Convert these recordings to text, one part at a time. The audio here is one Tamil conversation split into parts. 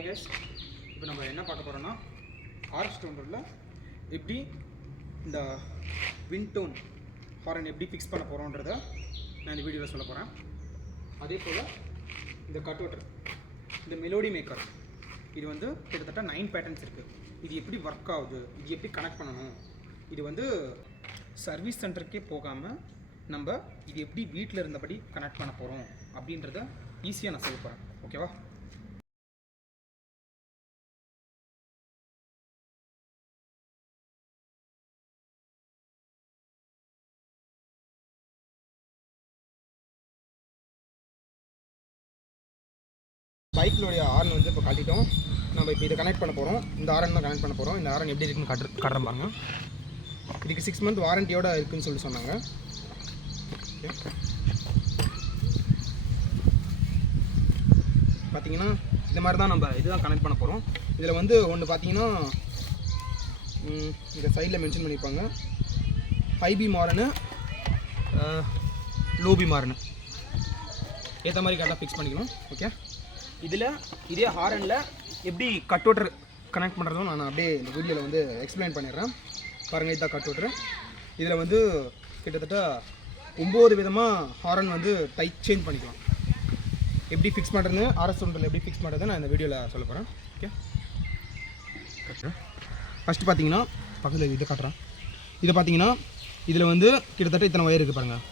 ஹாய் கைஸ், இப்போ நம்ம என்ன பார்க்க போகிறோம்னா ஆர்எஸ் 200ல எப்படி இந்த வின்டோன் ஹாரன் எப்படி ஃபிக்ஸ் பண்ண போகிறோன்றதை நான் இந்த வீடியோவில் சொல்ல போகிறேன். அதே போல் இந்த கட்அவுட்டர், இந்த மெலோடி மேக்கர், இது வந்து கிட்டத்தட்ட 9 பேட்டர்ன்ஸ் இருக்குது. இது எப்படி ஒர்க் ஆகுது, இது எப்படி கனெக்ட் பண்ணணும், இது வந்து சர்வீஸ் சென்டருக்கே போகாமல் நம்ம இது எப்படி வீட்டில் இருந்தபடி கனெக்ட் பண்ண போகிறோம் அப்படின்றத ஈஸியாக நான் சொல்ல போகிறேன். ஓகேவா? பைக்கிலோடைய ஹார்ன் வந்து இப்போ காட்டிட்டோம். நம்ம இப்போ இதை கனெக்ட் பண்ண போகிறோம். இந்த ஹாரன் தான் கனெக்ட் பண்ண போகிறோம். இந்த ஹாரன் எப்படி இருக்குன்னு காட்டுறேன் பாருங்க. இதுக்கு 6 மந்த் வாரண்டியோட இருக்குன்னு சொல்லி சொன்னாங்க. பார்த்தீங்கன்னா இந்த மாதிரி தான் நம்ம இதுதான் கனெக்ட் பண்ண போகிறோம். இதில் வந்து ஒன்று பார்த்தீங்கன்னா இந்த சைடில் மென்ஷன் பண்ணியிருப்பாங்க, ஹை பீம் ஹாரனு, லோ பீம் ஹாரனு ஏற்ற மாதிரி கரெக்டாக ஃபிக்ஸ் பண்ணிக்கணும். ஓகே, இதில் இதே ஹாரனில் எப்படி கட்அவுட்டர் கனெக்ட் பண்ணுறதும் நான் அப்படியே இந்த வீடியோவில் வந்து எக்ஸ்பிளைன் பண்ணிடுறேன். பாருங்கள், இதுதான் கட்அவுட்டர். இதில் வந்து கிட்டத்தட்ட 9 விதமாக ஹாரன் வந்து டைப் சேஞ்ச் பண்ணிக்கலாம். எப்படி ஃபிக்ஸ் பண்ணுறது, ஆர்எஸ் 200ல எப்படி ஃபிக்ஸ் பண்ணுறது நான் இந்த வீடியோவில் சொல்ல போகிறேன். ஓகே, கட்டுறேன். ஃபஸ்ட்டு பார்த்தீங்கன்னா பக்கத்தில் இதை காட்டுறேன். இதை பார்த்தீங்கன்னா இதில் வந்து கிட்டத்தட்ட இத்தனை ஒயர் இருக்குது பாருங்கள்.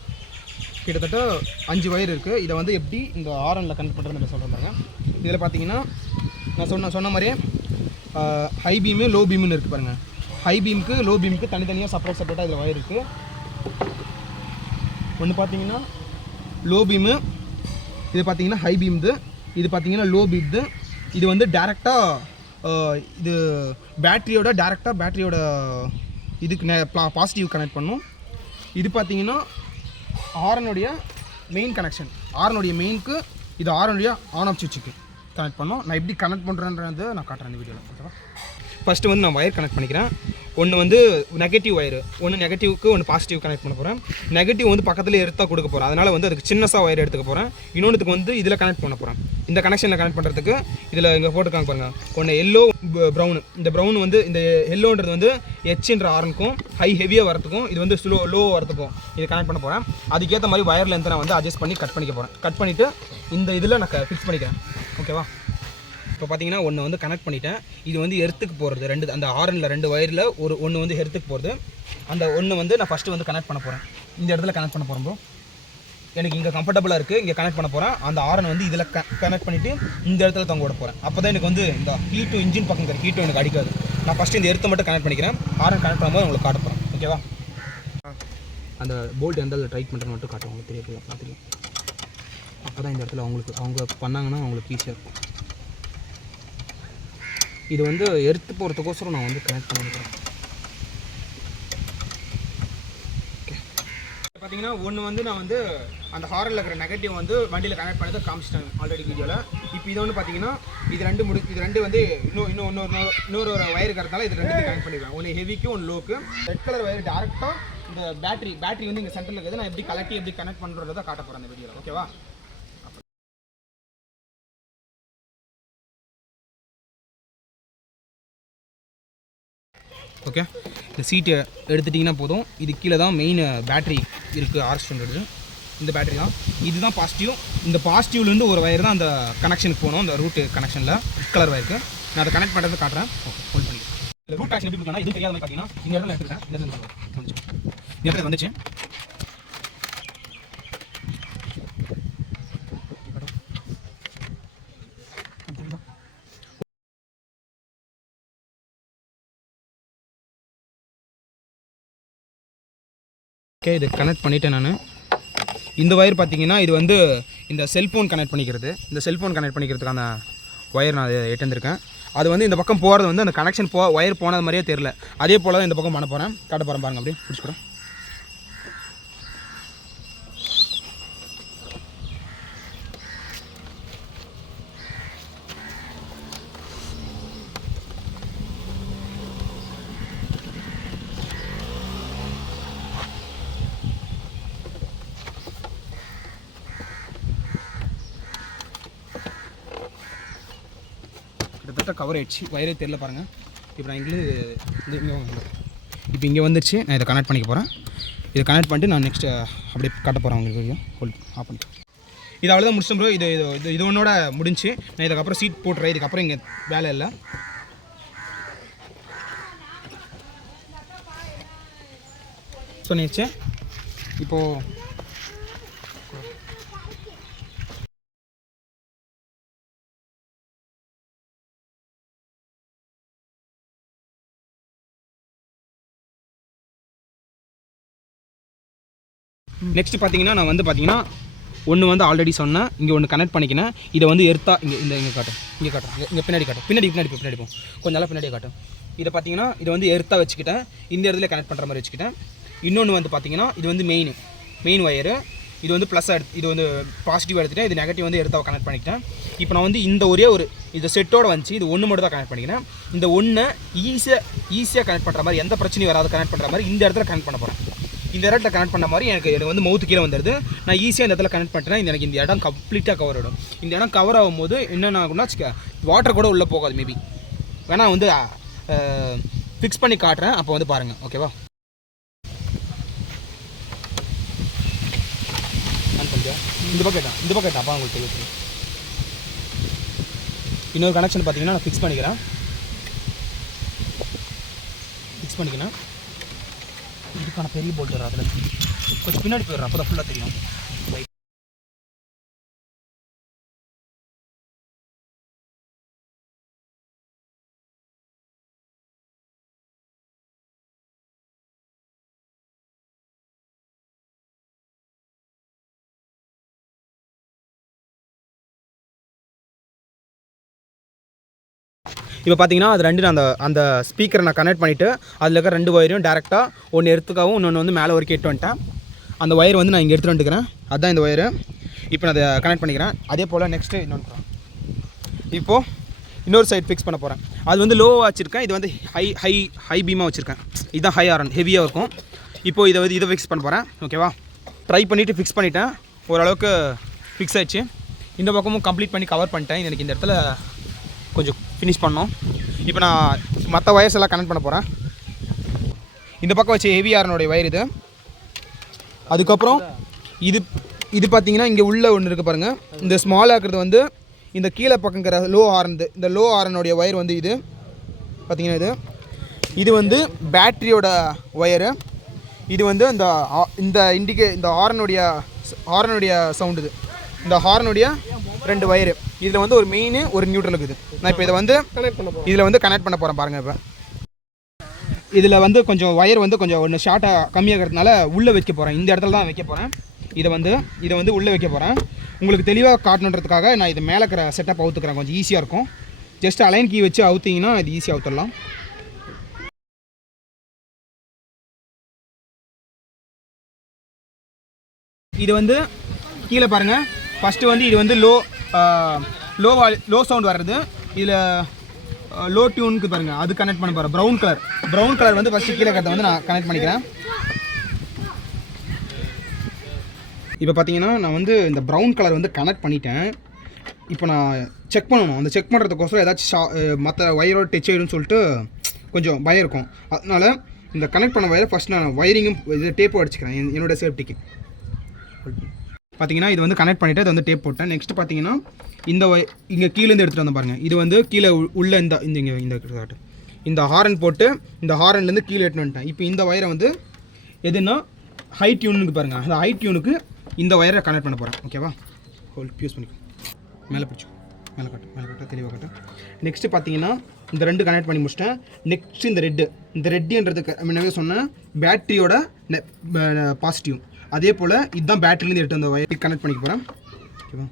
கிட்டத்தட்ட 5 ஒயர் இருக்குது. இதை வந்து எப்படி இந்த ஹாரனில் கனெக்ட் பண்ணுறதுன்னு சொல்கிறேன் பாருங்கள். இதில் பார்த்தீங்கன்னா நான் சொன்ன மாதிரியே ஹை பீமு, லோ பீமுன்னு இருக்குது பாருங்கள். ஹை பீமுக்கு லோ பீமுக்கு தனித்தனியாக செப்பரேட்டாக இதில் ஒயர் இருக்குது. ஒன்று பார்த்தீங்கன்னா லோ பீமு, இது பார்த்தீங்கன்னா ஹை பீம்து, இது பார்த்தீங்கன்னா லோ பீம்து. இது வந்து டேரெக்டாக இது பேட்டரியோட இதுக்கு பாசிட்டிவ் கனெக்ட் பண்ணும். இது பார்த்தீங்கன்னா ஹாரனுடைய மெயின் கனெக்ஷன். ஹாரனுடைய மெயினுக்கு இது ஹாரனுடைய ஆன் ஆஃப் சுவிட்சுக்கு கனெக்ட் பண்ணோம். நான் எப்படி கனெக்ட் பண்ணுறேன்றது நான் காட்டுறேன் இந்த வீடியோவில். ஓகேவா? ஃபஸ்ட்டு வந்து நான் ஒயர் கனெக்ட் பண்ணிக்கிறேன். ஒன்று வந்து நெகட்டிவ் ஒயர், ஒன்று நெகட்டிவ்க்கு ஒன்று பாசிட்டிவ் கனெக்ட் பண்ண போகிறேன். நெகட்டிவ் வந்து பக்கத்தில் எடுத்தா கொடுக்க போகிறேன். அதனால் வந்து அதுக்கு சின்னசாக ஒயர் எடுத்துக்க போகிறேன். இன்னொன்றுக்கு வந்து இதில் கனெக்ட் பண்ண போகிறேன். இந்த கனெக்ஷனில் கனெக்ட் பண்ணுறதுக்கு இதில் இங்கே போட்டுக்காங்க பாருங்கள். ஒன்று எல்லோ, ப்ரௌனு. இந்த ப்ரௌன் வந்து இந்த எல்லோன்றது வந்து ஹெச்ன்ற ஹாரனுக்கும் ஹை ஹெவியாக வரத்துக்கும், இது வந்து லோ வரத்துக்கும் இது கனெக்ட் பண்ண போகிறேன். அதுக்கேற்ற மாதிரி ஒயர் லென்த்தை நான் வந்து அட்ஜஸ்ட் பண்ணி கட் பண்ணிக்க போகிறேன். கட் பண்ணிவிட்டு இந்த இதில் நான் ஃபிக்ஸ் பண்ணிக்கிறேன். ஓகேவா? இப்போ பார்த்தீங்கன்னா ஒன்று வந்து கனெக்ட் பண்ணிட்டேன். இது வந்து எர்த்துக்கு போகிறது, அந்த ஹாரனில் 2 ஒயரில் ஒன்று வந்து எர்த்துக்கு போகிறது. அந்த ஒன்று வந்து நான் ஃபஸ்ட்டு வந்து கனெக்ட் பண்ண போகிறேன். இந்த இடத்துல கனெக்ட் பண்ண போகிறோம் ப்ரோ. எனக்கு இங்கே கம்ஃபர்டபுளாக இருக்குது, இங்கே கனெக்ட் பண்ண போகிறேன். அந்த ஹாரன் வந்து இதில் கனெக்ட் பண்ணிவிட்டு இந்த இடத்துல தொங்க விட போகிறேன். அப்போ தான் எனக்கு வந்து இந்த ஹீட்டும் இன்ஜின் பக்கம் இருக்கிற ஹீட்டும் எனக்கு அடிக்காது. நான் ஃபஸ்ட்டு இந்த எர்த்தை மட்டும் கனெக்ட் பண்ணிக்கிறேன். ஹாரன் கனெக்ட் பண்ணும்போது உங்களுக்கு காட்ட போகிறேன். ஓகேவா? அந்த போல்ட் எந்த டைட் பண்ணுறது மட்டும் காட்டும், உங்களுக்கு தெரியல பார்த்துக்கலாம். அப்போ தான் இந்த இடத்துல அவங்க பண்ணாங்கன்னா அவங்களுக்கு ஈஸியாக இருக்கும். இது வந்து எடுத்து போகிறதுக்கோசரம் நான் வந்து கனெக்ட் பண்ணிக்கிறேன். ஓகே, பார்த்தீங்கன்னா ஒன்று வந்து நான் வந்து அந்த ஹாரனில் இருக்கிற நெகட்டிவ் வந்து வண்டியில் கனெக்ட் பண்ணதை காமிச்சிட்டேன் ஆல்ரெடி வீடியோவில். இப்போ இது ஒன்று பார்த்தீங்கன்னா இது ரெண்டு வந்து இன்னொரு ஒயர் இருக்கிறதால இது 2 கனெக்ட் பண்ணிடுவேன். ஒன்று ஹெவிக்கு, ஒன்று லோக்கு. ரெட் கலர் ஒயர் டேரெக்டாக இந்த பேட்டரி வந்து இங்கே சென்டரில் இருக்குது. நான் எப்படி கலெக்டி எப்படி கனெக்ட் பண்ணுறதை காட்ட போகிறேன் அந்த வீடியோவில். ஓகேவா? ஓகே, இந்த சீட்டை எடுத்துட்டிங்கன்னா போதும். இது கீழே தான் மெயின் பேட்ரி இருக்குது, ஆர்எஸ் 200. இந்த பேட்டரி தான், இதுதான் பாசிட்டிவ். இந்த பாசிட்டிவ்லேருந்து ஒரு ஒயர் தான் அந்த கனெக்ஷனுக்கு போகணும், அந்த ரூட் கனெக்ஷனில் ரெட் கலர் ஒயருக்கு. நான் அதை கனெக்ட் பண்ணுறது காட்டுறேன். ஓகே, ஹோல்ட் பண்ணி. இந்த ரூட் கனெக்ஷன் எப்படி இருக்குன்னா இது தெரியாத மாதிரி பார்த்தீங்கன்னா இந்த இடத்துல எடுத்துக்கிட்டேன். இந்த இடத்துல வந்துச்சு. ஓகே, இது கனெக்ட் பண்ணிவிட்டேன் நான். இந்த ஒயர் பார்த்தீங்கன்னா இது வந்து இந்த செல்ஃபோன் கனெக்ட் பண்ணிக்கிறது. இந்த செல்ஃபோன் கனெக்ட் பண்ணிக்கிறதுக்கான ஒயர் நான் எடுத்துருக்கேன். அது வந்து இந்த பக்கம் போகிறது வந்து அந்த கனெக்ஷன் ஒயர் போனது மாதிரியே தெரில. அதே போல் தான் இந்த பக்கம் பண்ண போகிறேன். காட்ட போகிறேன் பாருங்கள். அப்படியே பிடிச்சிக்கிறேன். கிட்டத்தட்ட கவர் ஆயிடுச்சு. வயரே தெரியல பாருங்கள். இப்போ நான் இங்கே இப்போ இங்கே வந்துடுச்சு. நான் இதை கனெக்ட் பண்ணிக்க போகிறேன். இதை கனெக்ட் பண்ணிட்டு நான் நெக்ஸ்ட்டு அப்படியே காட்ட போகிறேன் உங்களுக்கு வீடியோ. ஆஃப் பண்ணிட்டு இது அவ்வளோதான் முடிச்சிட்டோம் ப்ரோ. இது ஒன்றோட முடிஞ்சு. நான் இதுக்கப்புறம் சீட் போட்டுறேன். இதுக்கப்புறம் இங்கே வேலை இல்லை. சொன்னிச்சு. இப்போது நெக்ஸ்ட்டு பார்த்தீங்கன்னா நான் வந்து பார்த்தீங்கன்னா ஒன்று வந்து ஆல்ரெடி சொன்னேன். இங்கே ஒன்று கனெக்ட் பண்ணிக்கினேன். இதை வந்து எர்த்தா இங்கே காட்டும். இங்கே பின்னாடி காட்டும். பின்னாடி போகும். கொஞ்சம் நல்லா பின்னாடி காட்டும். இதை பார்த்தீங்கன்னா இதை வந்து எர்த்தா வச்சுக்கிட்டேன். இந்த இடத்துல கனெக்ட் பண்ணுற மாதிரி வச்சுக்கிட்டேன். இன்னொன்று வந்து பார்த்தீங்கன்னா இது வந்து மெயின் ஒயரு. இது வந்து ப்ளஸ் இது வந்து பாசிட்டிவ் எடுத்துகிட்டேன். இது நெகட்டிவ் வந்து எர்த்தாவை கனெக்ட் பண்ணிக்கிட்டேன். இப்போ நான் வந்து இந்த ஒரே ஒரு இந்த செட்டோடு வந்துச்சு. இது ஒன்று மட்டும் தான் கனெக்ட் பண்ணிக்கிறேன். இந்த ஒன்றை ஈஸியாக கனெக்ட் பண்ணுற மாதிரி, எந்த பிரச்சனையும் வராது கனெக்ட் பண்ணுற மாதிரி இந்த இடத்துல கனெக்ட் பண்ண போகிறேன். இந்த இடத்துல கனெக்ட் பண்ண மாதிரி எனக்கு வந்து மவுத்து கீழே வந்துடுது. நான் ஈஸியாக இந்த இடத்துல கனெக்ட் பண்ணிட்டேன்னா எனக்கு இந்த இடம் கம்ப்ளீட்டாக கவர் ஆகிடும். இந்த இடம் கவர் ஆகும்போது என்னென்ன ஆகும்னா வாட்டர் கூட உள்ளே போகாது. மேபி வேணால் வந்து ஃபிக்ஸ் பண்ணி காட்டுறேன். அப்போ வந்து பாருங்கள். ஓகேவா? இந்த பக்கம் அப்பா உங்களுக்கு தெரியும். இன்னொரு கனெக்ஷன் பார்த்தீங்கன்னா நான் ஃபிக்ஸ் பண்ணிக்கிறேன். இதுக்கான பெரிய போல்ட் வரும். அதில் கொஞ்சம் பின்னாடி போயிடுறேன். அப்போ தான் ஃபுல்லாக தெரியும். இப்போ பார்த்தீங்கன்னா அது ரெண்டு நான் அந்த ஸ்பீக்கரை நான் கனெக்ட் பண்ணிவிட்டு அதில் இருக்க 2 ஒயரையும் டேரெக்டாக ஒன்று எடுத்துக்காவும் இன்னொன்று வந்து மேலே வரைக்கும் எட்டு வந்துட்டேன். அந்த ஒயர் வந்து நான் இங்கே எடுத்துகிட்டு வந்துக்கிறேன். அதுதான் இந்த ஒயரு. இப்போ நான் அதை கனெக்ட் பண்ணிக்கிறேன். அதே போல் நெக்ஸ்ட்டு இன்னொன்று இப்போது இன்னொரு சைட் ஃபிக்ஸ் பண்ண போகிறேன். அது வந்து லோவாக வச்சுருக்கேன். இது வந்து ஹை பீமாக வச்சுருக்கேன். இதுதான் ஹை ஆரன், ஹெவியாக இருக்கும். இப்போது இதை ஃபிக்ஸ் பண்ண போகிறேன். ஓகேவா? ட்ரை பண்ணிவிட்டு ஃபிக்ஸ் பண்ணிட்டேன். ஓரளவுக்கு ஃபிக்ஸ் ஆகிடுச்சு. இந்த பக்கமும் கம்ப்ளீட் பண்ணி கவர் பண்ணிட்டேன். எனக்கு இந்த இடத்துல கொஞ்சம் ஃபினிஷ் பண்ணோம். இப்போ நான் மற்ற ஒயர்ஸ் எல்லாம் கனெக்ட் பண்ண போகிறேன். இந்த பக்கம் வச்ச ஹெவி ஆரனுடைய ஒயர் இது. அதுக்கப்புறம் இது பார்த்தீங்கன்னா இங்கே உள்ள ஒன்று இருக்குது பாருங்கள். இந்த ஸ்மாலாக இருக்கிறது வந்து இந்த கீழே பக்கங்கிற லோ ஆரன். இந்த லோ ஆரனுடைய ஒயர் வந்து இது பார்த்தீங்கன்னா இது வந்து பேட்ரியோட ஒயரு. இது வந்து இந்த ஹாரனுடைய சவுண்டு. இது இந்த ஹாரனுடைய 2 ஒயரு. இதில் வந்து ஒரு மெயின் ஒரு நியூட்ரல் இருக்குது. நான் இப்போ இதை வந்து கனெக்ட் பண்ண போகிறேன் பாருங்கள். இப்போ இதில் வந்து கொஞ்சம் ஒயர் வந்து கொஞ்சம் ஒன்று ஷார்ட்டாக கம்மியாகிறதுனால உள்ளே வைக்க போகிறேன். இந்த இடத்துல தான் வைக்க போகிறேன். இதை வந்து உள்ளே வைக்க போகிறேன். உங்களுக்கு தெளிவாக காட்டணுன்றதுக்காக நான் இது மேலே இருக்கிற செட்டப் அவுத்துக்கிறேன். கொஞ்சம் ஈஸியாக இருக்கும். ஜஸ்ட் அலைன் கீ வச்சு அவுத்திங்கன்னா இது ஈஸியாக அவுத்துடலாம். இது வந்து கீழே பாருங்கள். ஃபஸ்ட்டு வந்து இது வந்து லோ சவுண்ட் வர்றது. இதில் லோ டியூனுக்கு பாருங்கள். அது கனெக்ட் பண்ண போகிறேன். ப்ரௌன் கலர் வந்து ஃபஸ்ட்டு கீழே கட்ட வந்து நான் கனெக்ட் பண்ணிக்கிறேன். இப்போ பார்த்தீங்கன்னா நான் வந்து இந்த ப்ரௌன் கலர் வந்து கனெக்ட் பண்ணிட்டேன். இப்போ நான் செக் பண்ணணும். அந்த செக் பண்ணுறதுக்கோசரம் ஏதாச்சும் மற்ற ஒயரோட டச் ஆகிடும்னு சொல்லிட்டு கொஞ்சம் பயம் இருக்கும். அதனால் இந்த கனெக்ட் பண்ண ஒயரை ஃபஸ்ட் நான் ஒயரிங்கும் இது டேப்பும் அடிச்சுக்கிறேன் என்னோடய சேஃப்டிக்கு. பார்த்தீங்கன்னா இது வந்து கனெக்ட் பண்ணிவிட்டு அது வந்து டேப் போட்டேன். நெக்ஸ்ட் பார்த்தீங்கன்னா இங்கே கீழேருந்து எடுத்துகிட்டு வந்து பாருங்கள். இது வந்து கீழே உள்ள இந்த ஹாரன் போட்டு இந்த ஹாரன்லேருந்து கீழே எடுத்துன்னு வந்துட்டேன். இப்போ இந்த ஒயரை வந்து எதுன்னா ஹை டியூனுக்கு பாருங்கள். அந்த ஹை டியூனுக்கு இந்த ஒயரை கனெக்ட் பண்ண போகிறேன். ஓகேவா? யூஸ் பண்ணிக்கோ. மேலே பிடிச்சோம். மேலே காட்ட தெளிவாக காட்டும். நெக்ஸ்ட்டு பார்த்தீங்கன்னா இந்த 2 கனெக்ட் பண்ணி முடிச்சிட்டேன். நெக்ஸ்ட் இந்த ரெட்டுன்றதுக்கு முன்னாவே சொன்னேன் பேட்டரியோட பாசிட்டிவ். அதே போல் இதுதான் பேட்டரிலேருந்து எடுத்து அந்த ஒயர் கனெக்ட் பண்ணிக்க போகிறேன். ஓகேவா?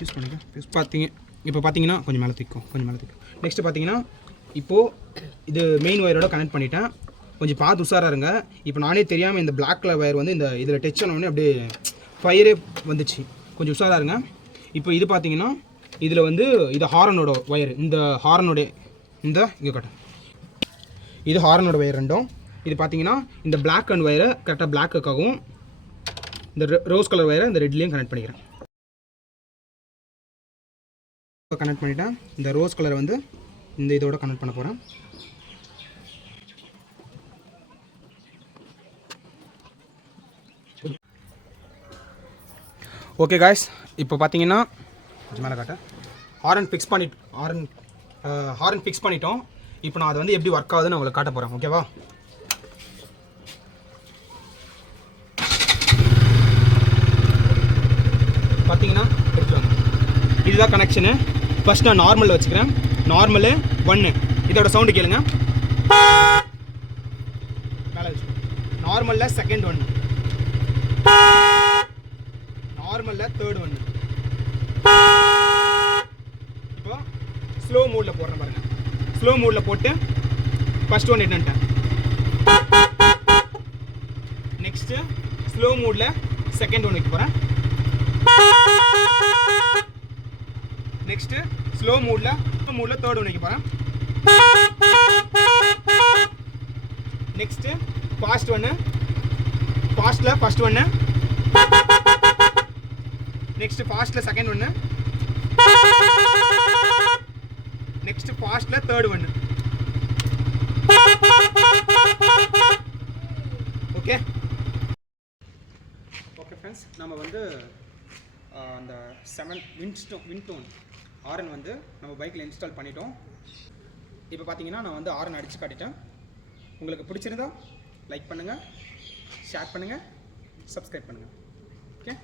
யூஸ் பண்ணிக்க. இப்போ பார்த்தீங்கன்னா கொஞ்சம் மேலே தூக்கும். நெக்ஸ்ட்டு பார்த்தீங்கன்னா இப்போது இது மெயின் ஒயரோட கனெக்ட் பண்ணிட்டேன். கொஞ்சம் பார்த்து உஷாராக இருங்க. இப்போ நானே தெரியாமல் இந்த பிளாக் கலர் ஒயர் வந்து இதில் டச் ஆனோடனே அப்படியே ஃபயரே வந்துச்சு. கொஞ்சம் உஷாராக இருங்க. இப்போ இது பார்த்தீங்கன்னா இதில் வந்து இது ஹாரனோட ஒயர். இந்த ஹாரனோடைய இங்கே கட்டும். இது ஹாரனோட ஒயர் ரெண்டும். இது பார்த்தீங்கன்னா இந்த பிளாக் அண்ட் ஒயரை கரெக்டாக பிளாக்குக்காகவும் இந்த ரோஸ் கலர் வயரை இந்த ரெட்லேயும் கனெக்ட் பண்ணிக்கிறேன். இப்போ கனெக்ட் பண்ணிட்டேன். இந்த ரோஸ் கலரை வந்து இந்த இதோட கனெக்ட் பண்ண போகிறேன். ஓகே காய்ஸ், இப்போ பார்த்தீங்கன்னா கொஞ்சம் மேலே காட்ட ஹாரன் ஃபிக்ஸ் பண்ணிட்டோம். இப்போ நான் அதை வந்து எப்படி ஒர்க் ஆகுதுன்னு உங்களுக்கு காட்ட போகிறேன். ஓகேவா? பார்த்தீங்கன்னா எடுத்துவாங்க. இதுதான் கனெக்ஷனு. ஃபஸ்ட் நான் நார்மலில் வச்சுக்கிறேன். நார்மலு 1. இதோட சவுண்டு கேளுங்க. மேலே வச்சுக்கோங்க. நார்மலில் செகண்ட் 1, நார்மலில் தேர்ட் 1. இப்போ ஸ்லோ மோடில் போடுறேன் பாருங்கள். ஸ்லோ மோடில் போட்டு ஃபஸ்ட் 1 என்னன்ட்டேன். நெக்ஸ்ட்டு ஸ்லோ மோடில் செகண்ட் 1 வைக்க போகிறேன். நெக்ஸ்ட்டு ஸ்லோ மோடில் தேர்ட் 1 வைக்க போகிறேன். நெக்ஸ்ட்டு ஃபாஸ்ட் 1, ஃபாஸ்ட்டில் ஃபஸ்ட் 1, நெக்ஸ்ட்டு ஃபாஸ்ட்டில் செகண்ட் 1, நெக்ஸ்ட்டு ஃபாஸ்ட்டில் தேர்ட் 1. ஓகே ஓகே ஃப்ரெண்ட்ஸ், நம்ம வந்து அந்த 7 வின்டோன் ஹாரன் வந்து நம்ம பைக்கில் இன்ஸ்டால் பண்ணிட்டோம். இப்போ பார்த்தீங்கன்னா நான் வந்து ஹாரன் அடித்து காட்டிட்டேன். உங்களுக்கு பிடிச்சிருந்தா லைக் பண்ணுங்கள், ஷேர் பண்ணுங்கள், சப்ஸ்கிரைப் பண்ணுங்கள். ஓகே,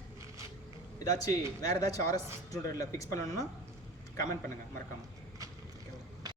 வேறு ஏதாச்சும் RS 200 ஃபிக்ஸ் பண்ணணுன்னா கமெண்ட் பண்ணுங்கள் மறக்காமல்.